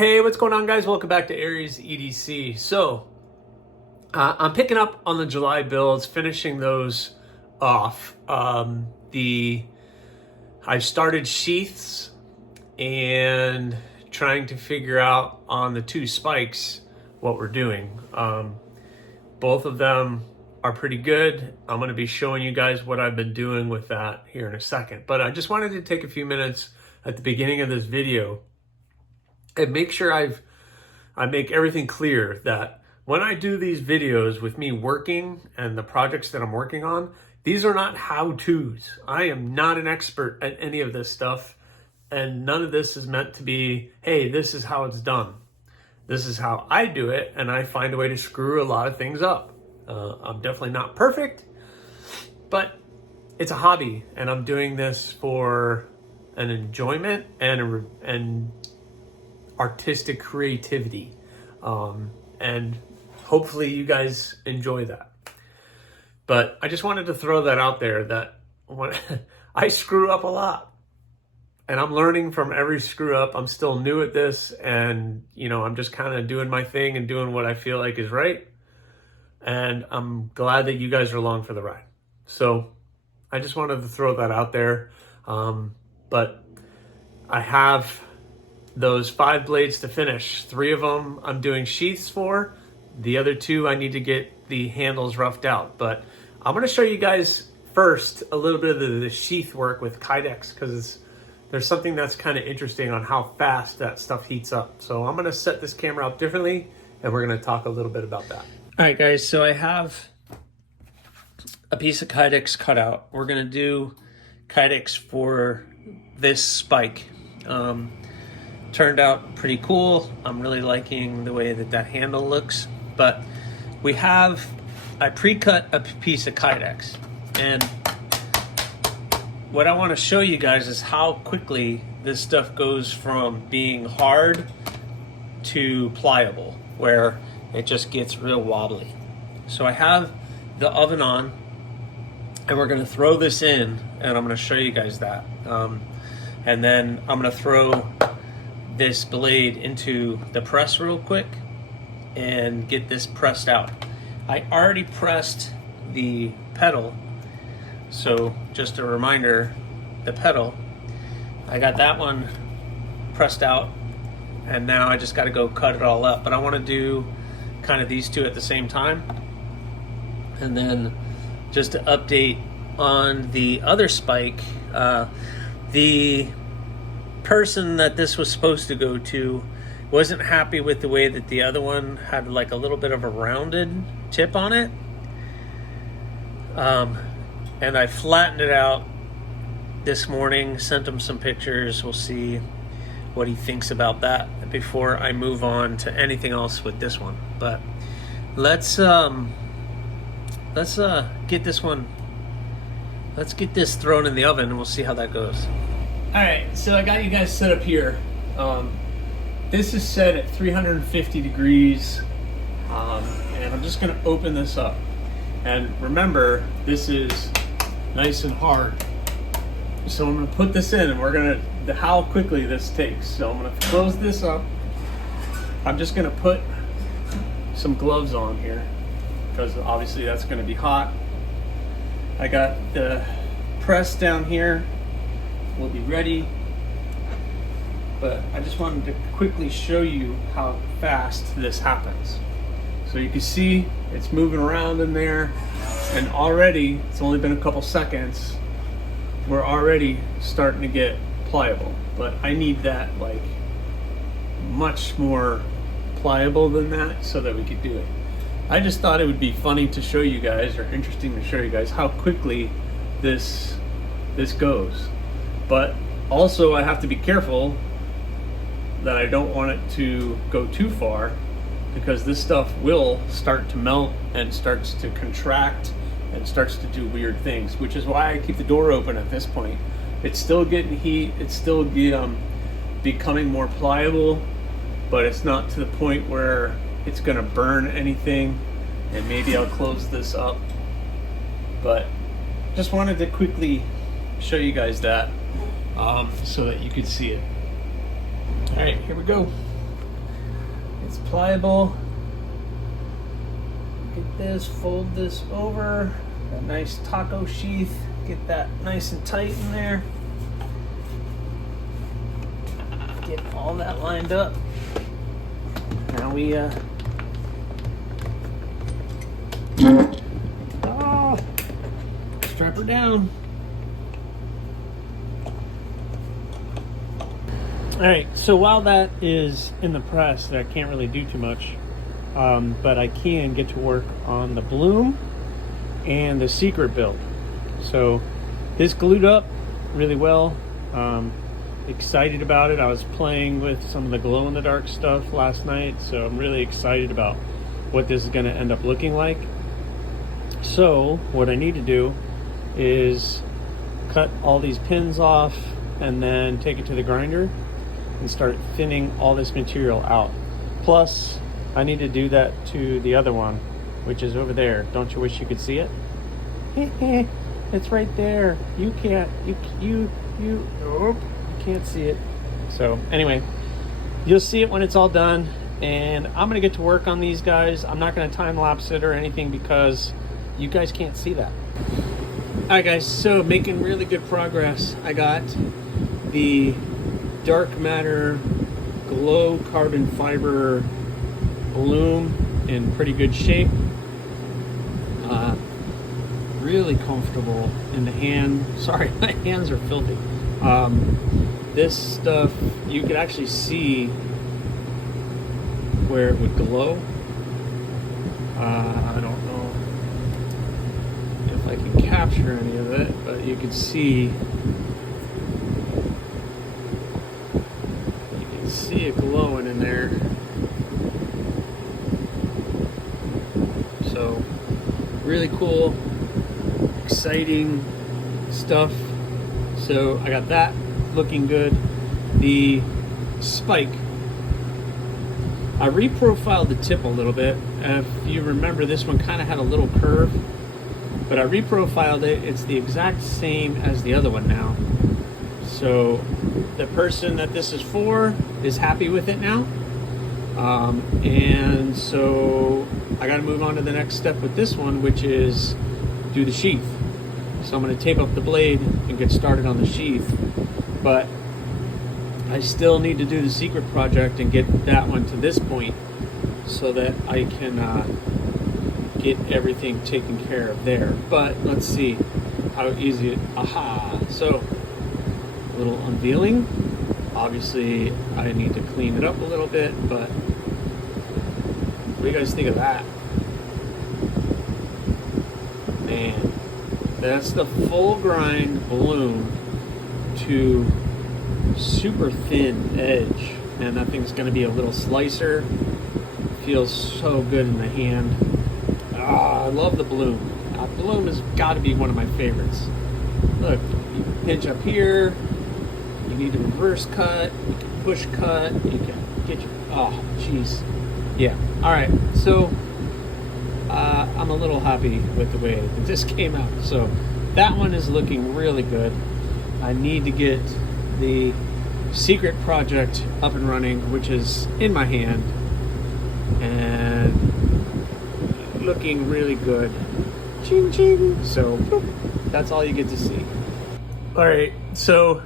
Hey, what's going on, guys? Welcome back to AriesEDC. So I'm picking up on the July builds, finishing those off. I started sheaths and trying to figure out on the two spikes what we're doing. Both of them are pretty good. I'm going to be showing you guys what I've been doing with that here in a second. But I just wanted to take a few minutes at the beginning of this video and make sure I make everything clear that when I do these videos with me working and the projects that I'm working on, these are not how-tos. I am not an expert at any of this stuff, and none of this is meant to be, hey, this is how it's done. This is how I do it, and I find a way to screw a lot of things up. I'm definitely not perfect, but it's a hobby, and I'm doing this for an enjoyment and artistic creativity, and hopefully you guys enjoy that. But I just wanted to throw that out there that when I screw up a lot, and I'm learning from every screw up. I'm still new at this, and I'm just kind of doing my thing and doing what I feel like is right, and I'm glad that you guys are along for the ride. So I just wanted to throw that out there. But I have those 5 blades to finish. 3 of them I'm doing sheaths for. The other 2 I need to get the handles roughed out. But I'm going to show you guys first a little bit of the sheath work with Kydex, because there's something that's kind of interesting on how fast that stuff heats up. So I'm going to set this camera up differently, and we're going to talk a little bit about that. All right, guys, so I have a piece of Kydex cut out. We're going to do Kydex for this spike. Turned out pretty cool. I'm really liking the way that handle looks. But I pre-cut a piece of Kydex, and what I want to show you guys is how quickly this stuff goes from being hard to pliable, where it just gets real wobbly. So I have the oven on, and we're going to throw this in, and I'm going to show you guys that. And then I'm going to throw this blade into the press real quick and get this pressed out. I already pressed the pedal, so just a reminder, the pedal, I got that one pressed out, and now I just got to go cut it all up. But I want to do kind of these 2 at the same time. And then just to update on the other spike, the person that this was supposed to go to wasn't happy with the way that the other one had like a little bit of a rounded tip on it. And I flattened it out this morning, sent him some pictures. We'll see what he thinks about that before I move on to anything else with this one. But let's get this one, let's get this thrown in the oven, and we'll see how that goes. All right, so I got you guys set up here. This is set at 350 degrees, and I'm just gonna open this up. And remember, this is nice and hard. So I'm gonna put this in, and we're gonna, how quickly this takes. So I'm gonna close this up. I'm just gonna put some gloves on here, because obviously that's gonna be hot. I got the press down here. We'll be ready, but I just wanted to quickly show you how fast this happens. So you can see it's moving around in there, and already, it's only been a couple seconds, we're already starting to get pliable. But I need that like much more pliable than that so that we could do it. I just thought it would be funny to show you guys, or interesting to show you guys, how quickly this goes. But also I have to be careful that I don't want it to go too far, because this stuff will start to melt and starts to contract and starts to do weird things, which is why I keep the door open at this point. It's still getting heat, it's still becoming more pliable, but it's not to the point where it's gonna burn anything. And maybe I'll close this up, but just wanted to quickly show you guys that so that you could see it. All right, here we go. It's pliable. Get this, fold this over. That nice taco sheath. Get that nice and tight in there. Get all that lined up. Now we strap her down. All right, so while that is in the press, that I can't really do too much, but I can get to work on the bloom and the secret build. So this glued up really well. Excited about it. I was playing with some of the glow-in-the-dark stuff last night, so I'm really excited about what this is going to end up looking like. So what I need to do is cut all these pins off and then take it to the grinder and start thinning all this material out. Plus, I need to do that to the other one, which is over there. Don't you wish you could see it? It's right there. You can't, nope, you can't see it. So anyway, you'll see it when it's all done, and I'm gonna get to work on these guys. I'm not gonna time lapse it or anything because you guys can't see that. All right guys, so making really good progress. I got the dark matter glow carbon fiber bloom in pretty good shape. Really comfortable in the hand. Sorry, my hands are filthy. This stuff, you could actually see where it would glow. I don't know if I can capture any of it, but you can see it glowing in there. So really cool, exciting stuff. So I got that looking good. The spike, I reprofiled the tip a little bit. If you remember, this one kind of had a little curve, but I reprofiled it. It's the exact same as the other one now. So the person that this is for is happy with it now. And so I got to move on to the next step with this one, which is do the sheath. So I'm going to tape up the blade and get started on the sheath. But I still need to do the secret project and get that one to this point so that I can get everything taken care of there. But let's see how easy it, so a little unveiling. Obviously I need to clean it up a little bit, but what do you guys think of that? Man, that's the full grind bloom to super thin edge, and that thing's going to be a little slicer. Feels so good in the hand. I love the bloom. Bloom has got to be one of my favorites. Look, you can pinch up here, you need to reverse cut, you can push cut, you can get your, oh jeez. Yeah, all right, so I'm a little happy with the way that this came out. So that one is looking really good. I need to get the secret project up and running, which is in my hand and looking really good. Ching ching. So boop, that's all you get to see. All right, so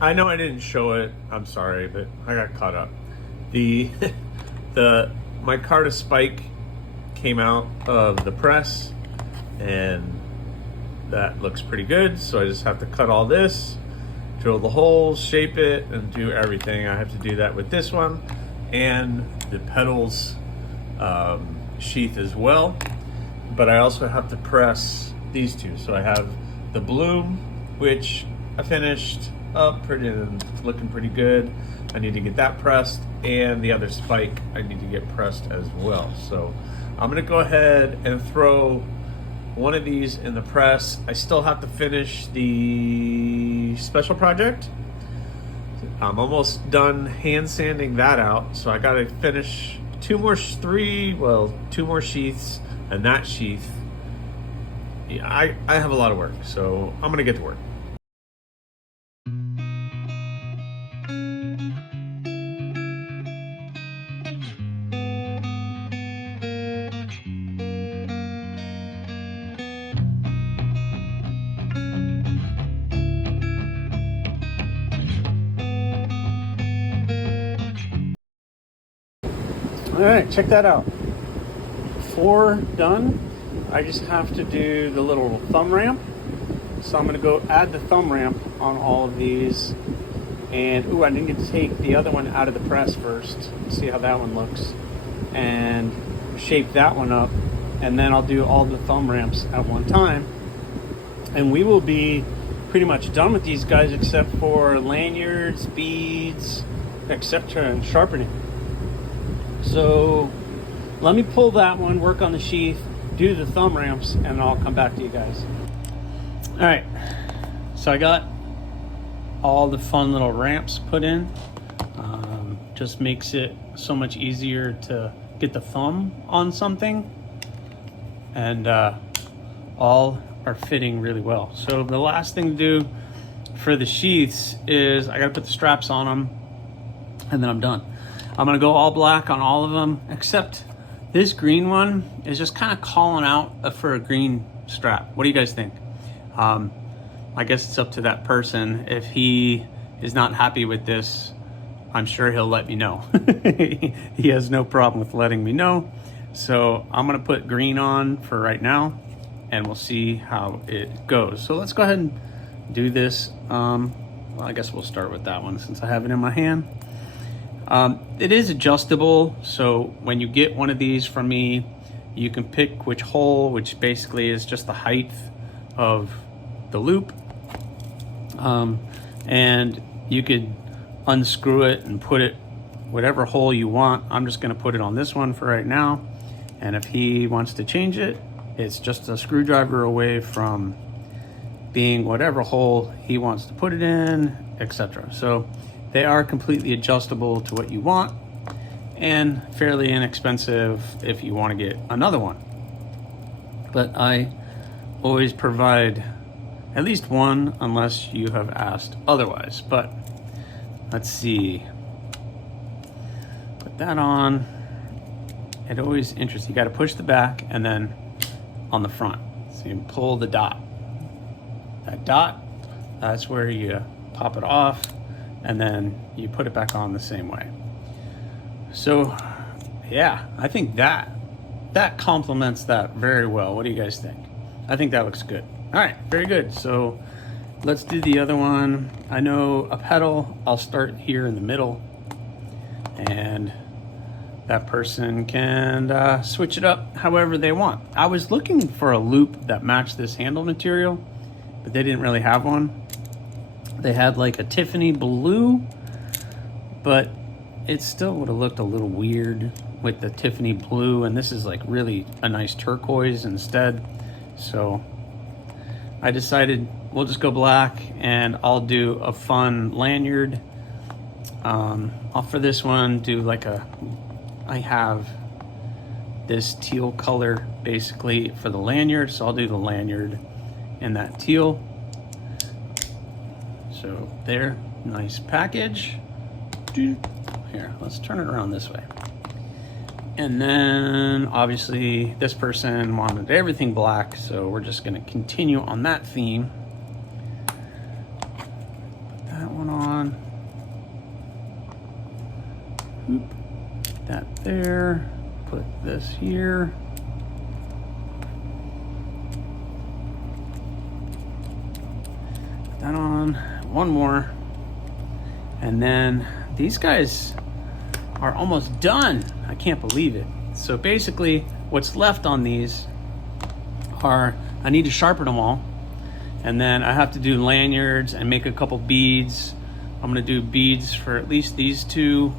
I know I didn't show it, I'm sorry, but I got caught up. The micarta spike came out of the press, and that looks pretty good. So I just have to cut all this, drill the holes, shape it, and do everything. I have to do that with this one and the petals sheath as well. But I also have to press these two. So I have the bloom, which I finished up looking pretty good. I need to get that pressed, and the other spike I need to get pressed as well. So I'm gonna go ahead and throw one of these in the press. I still have to finish the special project. I'm almost done hand sanding that out, so I gotta finish two more sheaths and that sheath. Yeah, I have a lot of work, so I'm gonna get to work. All right, check that out. 4 done. I just have to do the little thumb ramp. So I'm gonna go add the thumb ramp on all of these. And ooh, I didn't get to take the other one out of the press first. See how that one looks. And shape that one up. And then I'll do all the thumb ramps at one time. And we will be pretty much done with these guys except for lanyards, beads, etc. and sharpening. So let me pull that one, work on the sheath, do the thumb ramps, and I'll come back to you guys. All right, so I got all the fun little ramps put in. Just makes it so much easier to get the thumb on something, and all are fitting really well. So the last thing to do for the sheaths is I gotta put the straps on them, and then I'm done. I'm gonna go all black on all of them, except this green one is just kind of calling out for a green strap. What do you guys think? I guess it's up to that person. If he is not happy with this, I'm sure he'll let me know. He has no problem with letting me know. So I'm gonna put green on for right now, and we'll see how it goes. So let's go ahead and do this. Well, I guess we'll start with that one since I have it in my hand. It is adjustable, so when you get one of these from me, you can pick which hole, which basically is just the height of the loop, and you could unscrew it and put it whatever hole you want. I'm just going to put it on this one for right now, and if he wants to change it, it's just a screwdriver away from being whatever hole he wants to put it in, etc. So they are completely adjustable to what you want, and fairly inexpensive if you want to get another one. But I always provide at least one unless you have asked otherwise. But let's see, put that on. It always interests you. Got to push the back and then on the front, so you pull the dot. That dot, that's where you pop it off, and then you put it back on the same way. So yeah, I think that complements that very well. What do you guys think? I think that looks good. All right, very good. So let's do the other one. I know a pedal, I'll start here in the middle, and that person can switch it up however they want. I was looking for a loop that matched this handle material, but they didn't really have one. They had like a Tiffany blue, but it still would have looked a little weird with the Tiffany blue, and this is like really a nice turquoise instead. So I decided we'll just go black, and I'll do a fun lanyard. I'll for this one do like I have this teal color basically for the lanyard, so I'll do the lanyard in that teal. So there, nice package. Here, let's turn it around this way. And then obviously this person wanted everything black, so we're just gonna continue on that theme. Put that one on. Oop. Put that there. Put this here. Put that on. One more. And then these guys are almost done. I can't believe it. So basically what's left on these are, I need to sharpen them all, and then I have to do lanyards and make a couple beads. I'm gonna do beads for at least these two,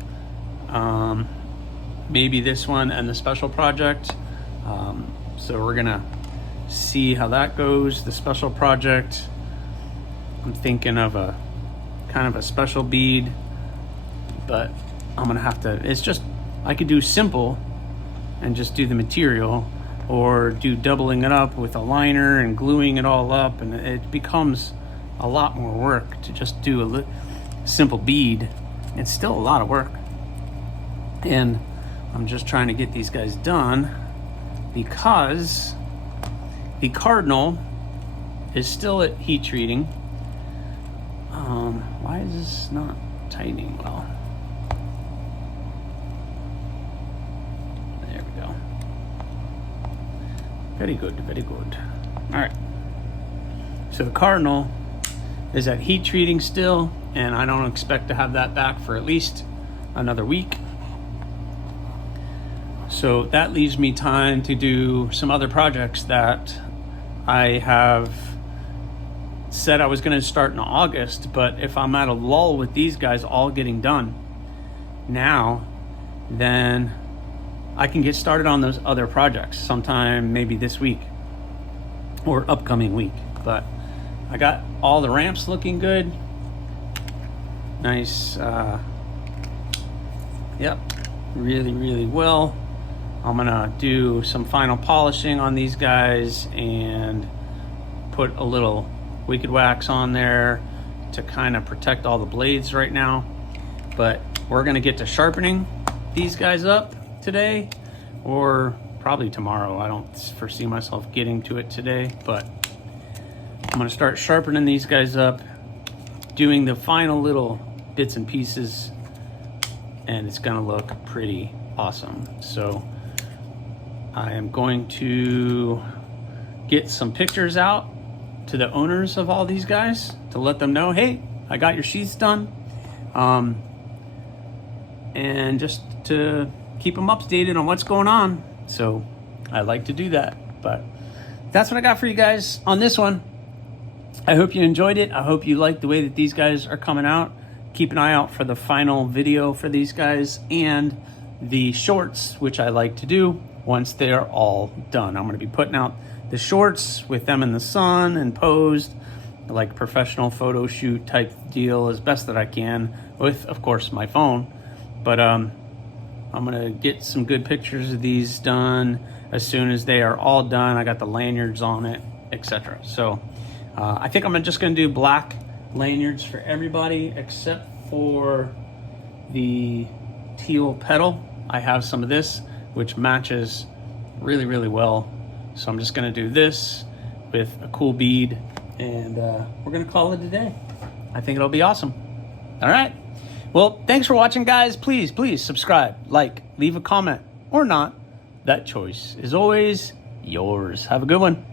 maybe this one and the special project. So we're gonna see how that goes. The special project, I'm thinking of a kind of a special bead, but I'm gonna have to, it's just, I could do simple and just do the material, or do doubling it up with a liner and gluing it all up, and it becomes a lot more work to just do a simple bead. It's still a lot of work, and I'm just trying to get these guys done because the cardinal is still at heat treating. Why is this not tightening well? Very good, very good. All right. So the Cardinal is at heat treating still, and I don't expect to have that back for at least another week. So that leaves me time to do some other projects that I have said I was going to start in August, but if I'm at a lull with these guys all getting done now, then I can get started on those other projects sometime maybe this week or upcoming week. But I got all the ramps looking good. Nice. Yep, really, really well. I'm gonna do some final polishing on these guys and put a little Wicked Wax on there to kind of protect all the blades right now. But we're gonna get to sharpening these guys up today, or probably tomorrow. I don't foresee myself getting to it today, but I'm gonna start sharpening these guys up, doing the final little bits and pieces, and it's gonna look pretty awesome. So I am going to get some pictures out to the owners of all these guys to let them know, hey, I got your sheaths done. And just to keep them updated on what's going on. So I like to do that. But that's what I got for you guys on this one. I hope you enjoyed it. I hope you like the way that these guys are coming out. Keep an eye out for the final video for these guys and the shorts, which I like to do once they're all done. I'm going to be putting out the shorts with them in the sun and posed, like professional photo shoot type deal as best that I can with, of course, my phone. But I'm going to get some good pictures of these done as soon as they are all done. I got the lanyards on it, etc. So I think I'm just going to do black lanyards for everybody except for the teal pedal. I have some of this, which matches really, really well. So I'm just going to do this with a cool bead, and we're going to call it a day. I think it'll be awesome. All right. Well, thanks for watching, guys. Please subscribe, like, leave a comment, or not. That choice is always yours. Have a good one.